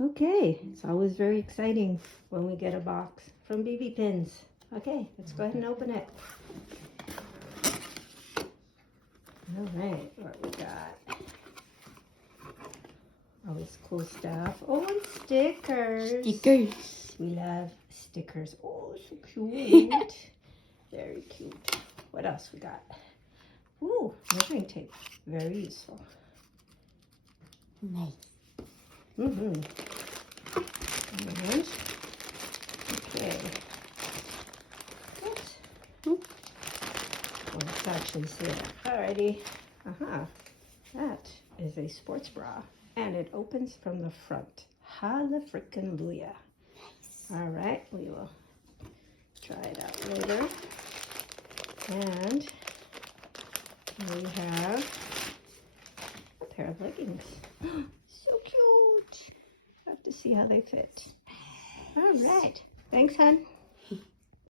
Okay, it's always very exciting when we get a box from Bibi Pins. Okay, let's go ahead and open it. All right, what we got? Always cool stuff. Oh, and stickers. Stickers. We love stickers. Oh, so cute. Very cute. What else we got? Ooh, measuring tape. Very useful. Nice. And, okay. What? Well, let's actually see it. Alrighty. That is a sports bra. And it opens from the front. Hallelujah. Nice. Alright, we will try it out later. And we have a pair of leggings. So cute. Have to see how they fit. Alright. Thanks, hon.